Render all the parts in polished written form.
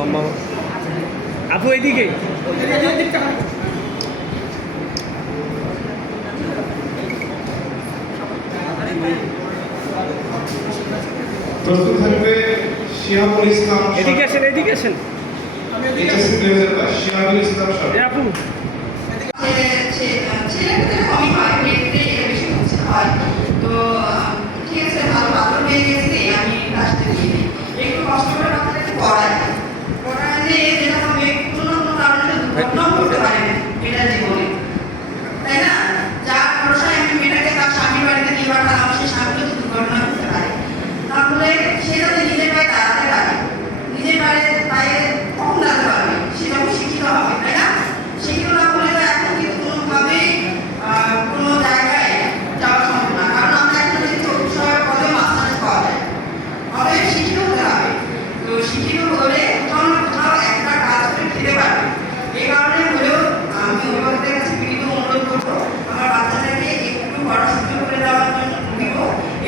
লম্বা আপু এইদিকে প্রস্তুত থাকবে শিহাবুল ইসলাম। এদিকে আসেন, এদিকে আসেন। এইচএসসি 2022 শিহাবুল ইসলাম সরকার। এ আপু তো ঠিক আছে, ভালো ভালো হয়ে গেছে। আমি লাস্টে দিয়ে একটু কষ্ট করে বাচ্চাটাকে পড়াইলে যেটা হবে কোনো না কোনো কারণে দুর্ঘটনাও করতে পারে এটা জীবনে, তাই না? যার ভরসায় আমি মেয়েটাকে তার স্বামীর বাড়িতে দিয়ে পাঠালাম, সে স্বামীকে তো দুর্ঘটনা করতে পারে। তাহলে সে যাতে নিজের পায়ে দাঁড়াতে পারে, নিজের পায়ে কখন দাঁড়াতে পারবে, সে যখন শিক্ষিত হবে, তাই না? শিক্ষিত না হলে তো এখন কিন্তু কোনোভাবেই কোনো জায়গায় যাওয়া সম্ভব না। কারণ আমরা একটা দেখছি অভিষেক পদেও মাস্টার্স পাওয়া যায়। অতএব শিক্ষিত হতে হবে। তো শিক্ষিত হলে কোথাও না কোথাও একটা কাজ করে খেতে পারবে। এই কারণে হলেও আমি অভিভাবকদের কাছে বিনীত অনুরোধ করবো, আমার বাচ্চাটাকে একটু পড়া সুযোগ করে দেওয়ার জন্য দিব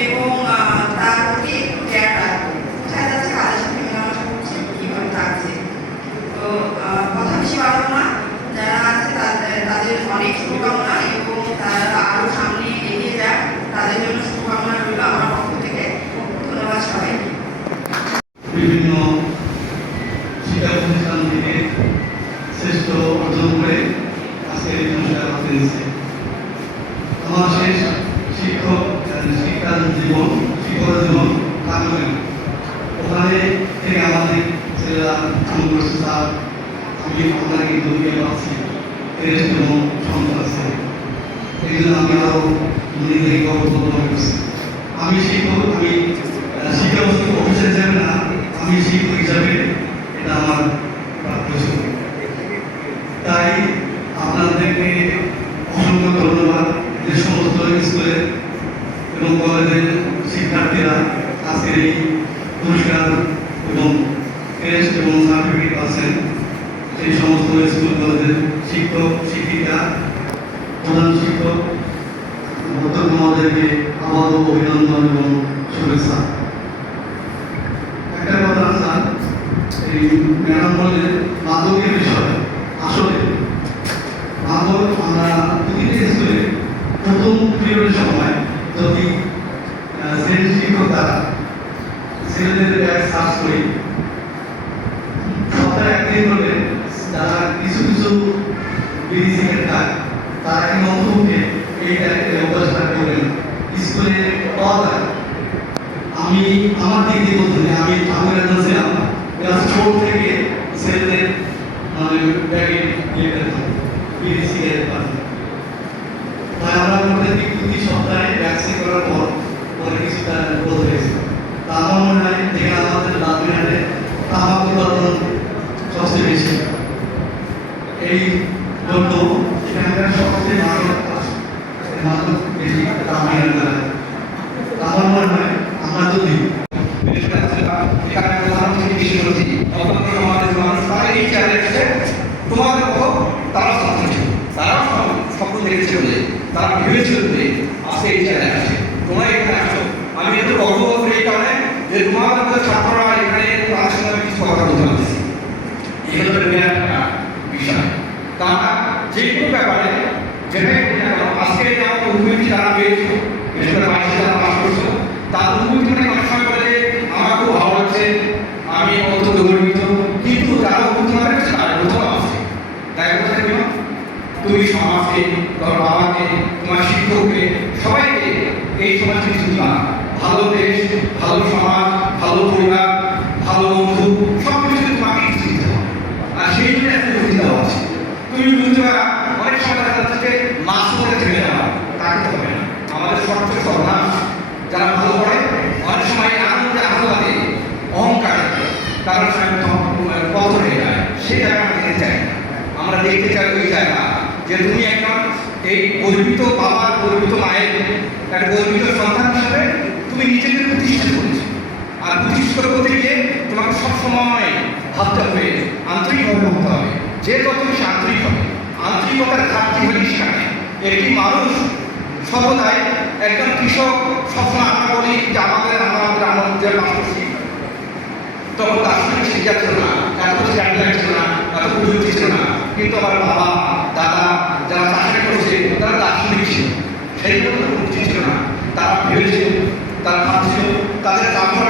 এবং তার প্রতি একটু কেয়ার রাখবো। বোঝা যাচ্ছে কাজের সাথে মেলামেশা করছে, কীভাবে থাকছে। তো কথা বেশি বাড়বো না। যারা আছে তাদের অনেক শুভকামনা এবং তারা আরও সামনে এগিয়ে যাক, তাদের জন্য শুভকামনা রইল আমার পক্ষ থেকে। ধন্যবাদ সবাইকে। বিভিন্ন শিক্ষা প্রতিষ্ঠান থেকে শ্রেষ্ঠ অর্জন করে আজকে এই অনুষ্ঠানে হাতে নিচ্ছে। আমার শেষ শিক্ষার জীবন কাটবে ওখানে থেকে আমাদের ছেলেরা ফোন করছে, স্যার আমি আপনাকে কিন্তু ইয়ে পাচ্ছি, টেস্ট এবং সন্তান আছে, এই জন্য আমি আরও নিজেকে গর্ববোধ করছি। আমি শিক্ষক, আমি শিক্ষা অফিসার হিসাবে না, আমি শিক্ষক হিসাবে এটা আমার প্রাপ্য ছিল। তাই আপনাদেরকে অসংখ্য ধন্যবাদ যে সমস্ত স্কুলের এবং কলেজের শিক্ষার্থীরা আজকের এই পুরস্কার এবং টেস্ট এবং সার্টিফিকেট পাচ্ছেন। এই সমস্ত স্কুল কলেজের শিক্ষক শিক্ষিকা প্রধান শিক্ষক আমাদেরকে আবারও অভিনন্দন এবং শুভেচ্ছা। একটা কথা স্যার, এই ম্যাডাম বললেন মাদকের বিষয়। আসলে মাদক আমরা প্রতিটি স্কুলে প্রথম পিরিয়ডের সময় যদি শ্রেণী শিক্ষক দ্বারা ছেলেদের ব্যাগ সার্চ করি, সপ্তাহে একদিন হলে যারা কিছু কিছু বিড়ি সিগারেট খায় তারা কিন্তু অন্তর্ভুক্তে এই অভ্যাসটা করেন স্কুলে পাওয়া যায়। আমি আমার দিক দিয়ে বলতে আমি একজন ছিলাম, ক্লাস 4 থেকে ছেলেদের মানে ব্যাগে বিড়ি সিগারেট পান। তাই আমরা প্রতি সপ্তাহে ভ্যাকসিন করার পর পরে কিছুটা বোধ হয়েছে। তা আমার মনে হয় যেখানে আমাদের লাভবিহারে তামাক উৎপাদন সবচেয়ে বেশি, এই জন্য এখানকার সবচেয়ে মাদক বেশি লাভবিহার দ্বারা। আমার মনে হয় আমরা যদি তোমাদের মতো তারা স্বপ্ন দেখেছিল যে তারা ভেবেছিল যে আজকে এই জায়গায় আসছে, তোমরা এখানে আসছো। আমি একটু গর্ববোধ করি এই কারণে যে তোমাদের মতো ছাত্ররা এখানে তার সঙ্গে আমি কিছু কথা বলতে পারছি। এগুলো একটা বিষয় তারা যে কোনো ব্যাপারে যেটাই আজকে আমার অনুভূতি তারা পেয়েছো, বিশেষ করে 22 যারা পাস করছো, তার অনুভূতি অনেক সময় বলে যে আমার খুব ভালো লাগছে, আমি অত্যন্ত গর্বিত, কিন্তু যারা অনুভূতি মানে তারা কোথাও আছে। তাই বলতে কেন তুমি সমাজকে, তোমার বাবাকে, তোমার শিক্ষককে, সবাইকে এই সমাজ কিছু দিবা। ভালো দেশ, ভালো সমাজ, ভালো পরিবার, ভালো বন্ধু, সব কিছু তোমাকে কিছু দিতে হবে। আর সেই জন্য একটা বুদ্ধি দেওয়া আছে। তুমি বুঝতে পারা অনেক সময় দেখা যাচ্ছে যে মাছ মধ্যে থেমে যাওয়া, তাকে হবে না। আমাদের সবচেয়ে সর্বনাশ যারা ভালো পড়ে অনেক সময় আনন্দে আহ্লাদে অহংকার তারা পথ হয়ে যায়, সেই জায়গা আমরা দেখতে চাই না। আমরা দেখতে চাই ওই জায়গা যে তুমি একজন এই গর্বিত বাবার, গর্বিত মায়ের একটা গর্বিত সন্তান হিসেবে তুমি নিজেকে প্রতিষ্ঠিত করেছো। আর প্রতিষ্ঠিত করতে গিয়ে তোমাকে সবসময় ভাবতে হবে, আন্তরিকভাবে ভাবতে হবে। যে তত বেশি আন্তরিক হবে, আন্তরিকতার ঘাটতি হলে সেখানে একটি মানুষ সর্বদাই একজন কৃষক সবসময় আমরা বলি যে আমাদের মাস্টার তখন তার সঙ্গে শিক্ষা ছিল না, এত কিন্তু আমার বাবা দাদা যারা চাকরি করেছে তারা দার্শনিক ছিল, সেই মতো কোনো কিছু ছিল না। তারা ভেবেছিল, তারা ভাবছিল, তাদের কামনা